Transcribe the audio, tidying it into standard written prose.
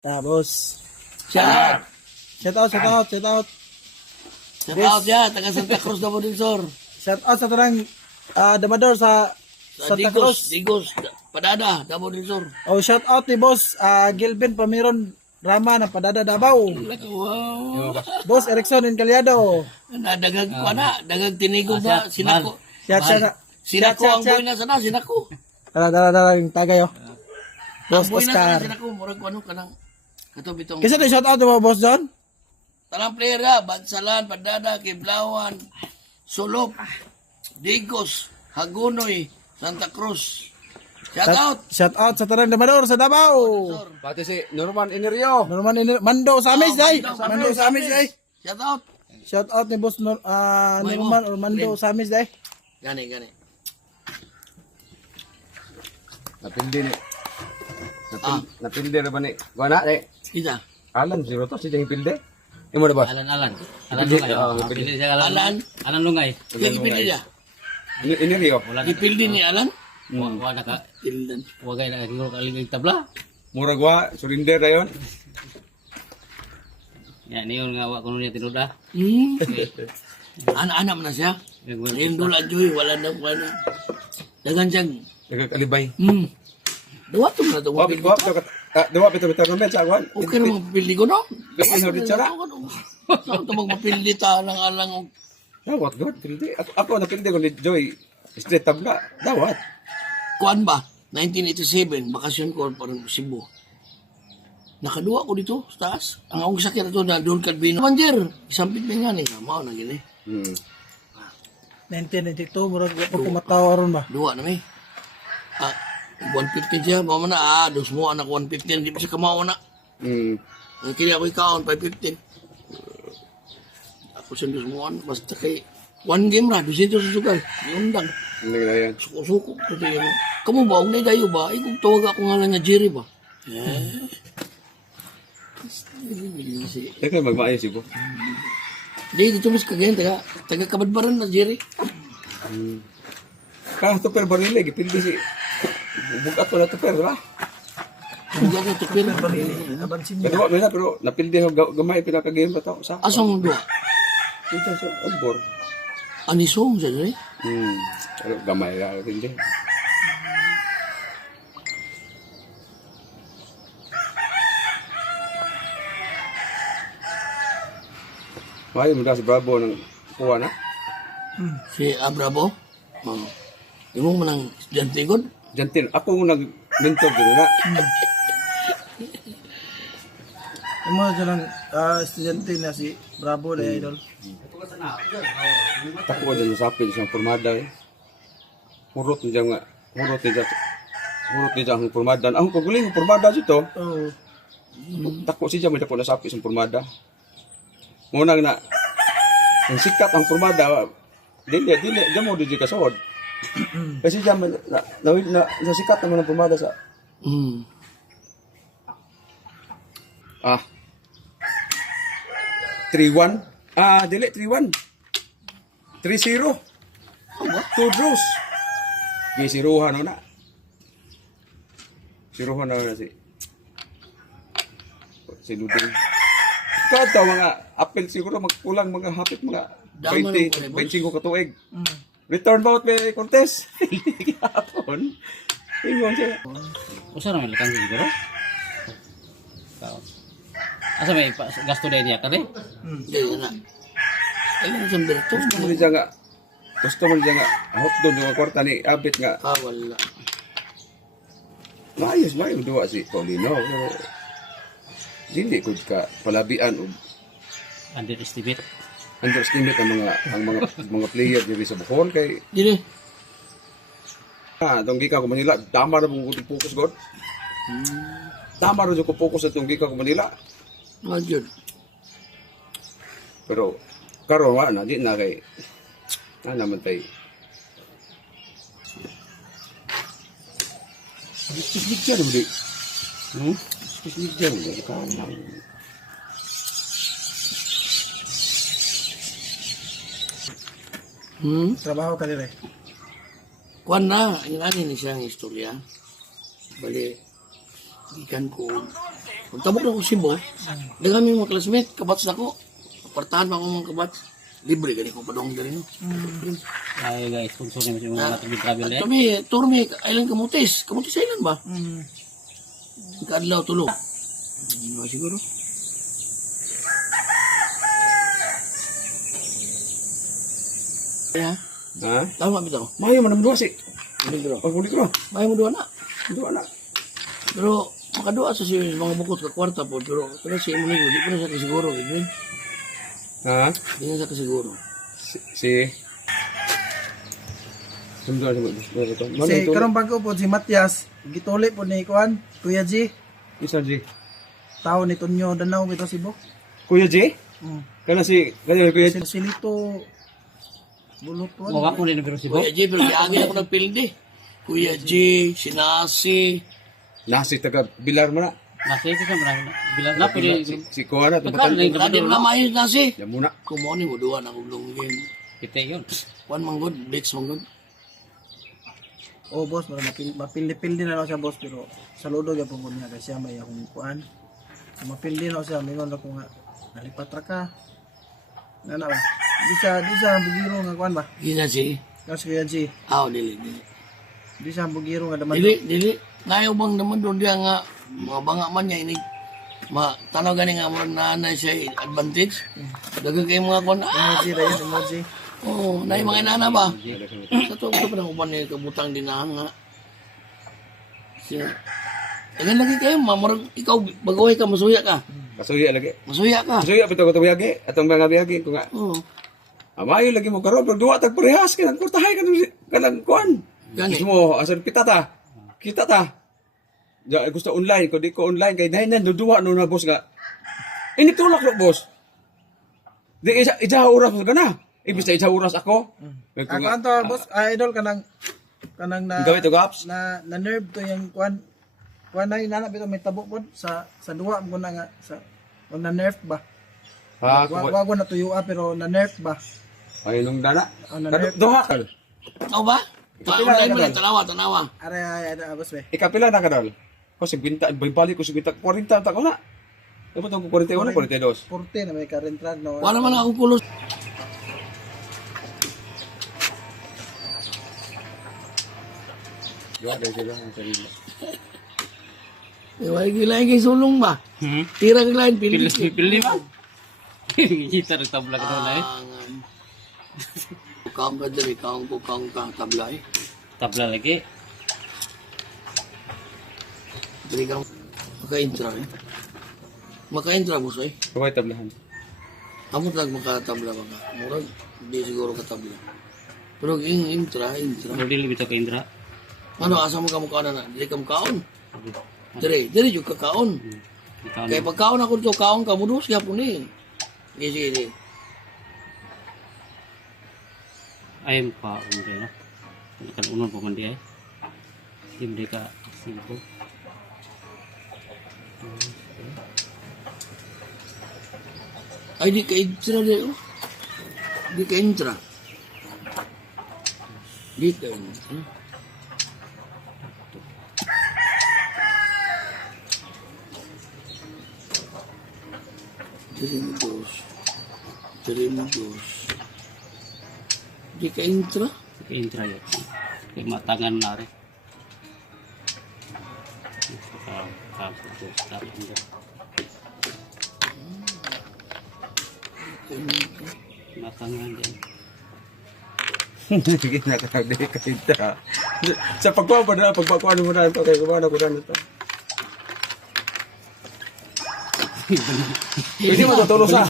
Tapos, Shout shout out, shout out, shout out. out yan, taga Santa Cruz na Bodinsor. Shout out sa tanang damador sa Sa Santa Cruz. Digos, Padada, na Bodinsor. Oh, shout out ni Boss Gilbin Pamiron Rama ng Padada Davao. Wow. Boss Erickson Encaliado. Nadagag ko na, dagag tinigog na, sinako. Shout out. Sinako ang boy na sana, sinako. Tara, yung tagay oh. Ang Boss boy na sana, Oscar. sinako, murag ko ano ka nang, katubitong. Kasi ito shout out mo, Boss John? Talang player ha, Bansalan, Padada, Kiblawan, Solop, Digos, Hagunoy, Santa Cruz. Shout out! Shout out sa tanang damador sa Davao. Sir. Pati si Norman Inerio. Norman Mando Samis day. Mando Mando Samis day. Shout out! Shout out ni Boss Norman or Mando Samis day. Gani. Napildi ni. Napildi ra ba ni? Kuana ni. Isa. Alan zero to si Jeng pildi. Imo na boss. Alan Pildi. Lungay. Pildi siya Alan? Alan Lungay. Ipildi niya. Inerio. Wala na. Ipildi ni Alan? Wala ka. Tildan. Wagay na siguro kaling tabla. Murag wa surinder dayon. Ya niyon nga wa kuno niya tinuda. Anak-anak man na siya. Ngayon dula Joy, wala na. Dagan siyang. Nagkalibay. Dawa to na ito. Wa wa dawa pito pito no sa kwan. Okay na magpildi ko no? Kasi na rin sara. Saan ito magpapildi ta alang-alang. Dawat god pildi. Ako napildi ko ni Joy. Straight tabla. Dawat. Kuan ba? 1987, bakasyon ko parang Cebu. Nakaduwa ko dito sa taas. Ang akong sakit na ito na doon Calvino. Manjer, isang pit nga ni. Mao na gini. 1992 murag ko kumatawa ron ba. Duwa na may. 115 siya. Mama na, dos mo anak 115. Di pa siya kamao na. Ang kaya ako ikaon, 515. Ako siya dos mo anak. Basta kay, one game ra, 200 sa sugal. Iundang. Hindi na yan. Suko-suko. Kamu ba? Huwag na gayo ba? Ay, kung tawag ako nga lang nga Jerry ba? Kaya magmaayos ibo. Di, dito mas kagayan. Taga kabadbaran na Jerry. Kaya to per barile gipildi si. Bugat pa na to per ba? Hindi ako tupir. Kadua na pero napildi ho gamay pinaka-game pa to sa. Asang mong duwa? Ito sa albor. Anisong siya Jerry? Pero gamay ra hindi. May mo si Bravo ng kuha na. Si Abrabo? Imo mo ng estudyante god? Jantin, ako nag mentor din na. Imo dyan ang estudyante na si Bravo na idol. Tako din sa apil sa formada eh. Hurot niya nga. Hurot niya ang formada. Ang paguling formada dito. Oh. Tako siya may dako na sapi sa formada. Muna na ang sikat ang formada dili mo di kasod. Kasi diyan na sikat naman ang formada sa 3-1. Dili 3-1. 3-0. Two draws. Gisiruhan na. Siruhan na si Luding. Kada mga apel siguro magkulang mga hapit mga Dama ng 25 katuig. Return vote may contest. Hapon. Ingon siya. Usa na lang siguro. Asa may gasto din niya kare? Hindi na. Ayun sa berto. Gusto mo niya nga hot doon yung kwarta ni Abit nga. Wala. Maayos duwa si Paulino. Pero dili ko ka palabian o Underestimate. underestimate ang mga player diri sa Bohol kay Dili. tong gika ko Manila tama ra mo ko focus god. Tama ra ko focus sa tong gika ko Manila. Majud. Pero karon wa na di na kay naman tay Spesifik dyan mo di. Spesifik dyan mo di. Trabaho ka dire. Kuan na, yung ani ni siyang istorya. Bali, ikan ko Pag tabok na ko Cebu, dagan may mga classmate, kabats na ko. Apartahan pa ako mga kabats. Libre gani ko padong dali no. Ay guys, sponsor niyo sa mga tubig travel eh. Turmi, Island Kamutis. Kamutis Island ba? Kadlaw tulo. Hindi siguro. Ya, Ha? tama bitaw. Mayo man dua si. Libro. Pag buli ko. May mo duwa na. Dua na. Pero makadua sa siya mga bukod ka kwarta po. Pero si mo di pa na siya kasiguro. Di Ha? na siya kasiguro. Si Sumdo sa ito. Si karong bago po si Matias, gituli po ni Kuan, Kuya G, Isa G. tao ni Tonyo Danaw bitaw Cebu. Kuya G? Kana si Kuya G. Silito bulot po. Mawa ko rin pero si Bo. Kuya G, pero diagi ako nagpildi. Kuya G, Sinasi. Nasi taga Bilar man na. Nasa ito sa marami na. Bilang na pwede. Si Kuana to Pagkaan batal. na Kadi mo na maayos Nasi. Ya muna. Kumoni mo duwa na kublong game. Kita yun. One manggod, Bex manggod. Oh boss, mapildi-pildi na lang siya boss pero saludo gyud po niya kasi siya may akong kuan. Mapildi na siya mingon ako nga nalipat ra ka. Nana ba? Di siya bugiro nga kuan ba? Gina si. Kasi Kuya G, Aw, dili. di siya bugiro nga daman. Dili. Ngayon bang naman doon diya nga, mga banga man niya ini. Tanaw gani nga mo na siya advantage. Dagang kayo mga kuan. Emoji ra yun, emoji. Oo, na mga inana ba? Sa to pa nang uban ni kabutang din na nga. Siya. Dagan lagi kayo, mamurag ikaw bagoy ka, masuya ka. Kasuya lagi. Masuya ka. Kasuya bitaw ko biyagi atong mga biyagi ko nga. Oo. Amayo lagi mo karon pag duwa tag parehas ka kurtahay ka kanang kuan. Gani. Gusto mo asan kita ta? Kita ta. Ya gusto online ko di ko online kay dahil na duwa no na boss nga. Ini tulak ro boss. Di ija oras mo kana. Ibig sa ija oras ako. May ko Ako nga. anto boss, idol kanang na Gawin to gaps. na nerve to yung kuan na inanap ito may tabo po sa duwa mo na nga sa na nerve ba. Ha, Wago na tuyo pero na nerve ba. ay nung dana. Ano, nerve. Duha. Ikaw ba? Online mo lang, tanawa. Are boss be. Ikapila na kadal. Ko 50 balik ko 50 40 ta ko na. Dapat ako 41 42. 40 na may karentrad no. Wala man akong kulos. Duha dai sila ang sarili. Iway gilay kay sulong ba? Tira kay lain pili. Pilih ba? Kita rin tabla ka doon eh. Kaong ka dali, kaong kang tablay. Tabla lagi. Dali kang maka-intra eh. Maka-intra boss eh. Kuway tablahan. Amo tag makatabla ba ka? Murag, di siguro katabla. Pero intra. Pero dili bitaw ka Indra. Ano, asa mo ka mukha na? Dili ka mukhaon. Dili yung kakaon. Ikaw Kaya na. pagkaon ako dito, kaon ka mo doon, siya po ni. Sige. Ayun pa kung kayo na. Kan unon pa man di ay. Hindi ka singko. Ay, di ka intra di. Di ka intra. Terima. Di ka intra. Ka Indra yun. Kaya matangan na rin. Matangan din. Sige na ka di kita. Sa pagkuha mo na ito kay kumana ko na ito. Pwede mo tutulong sa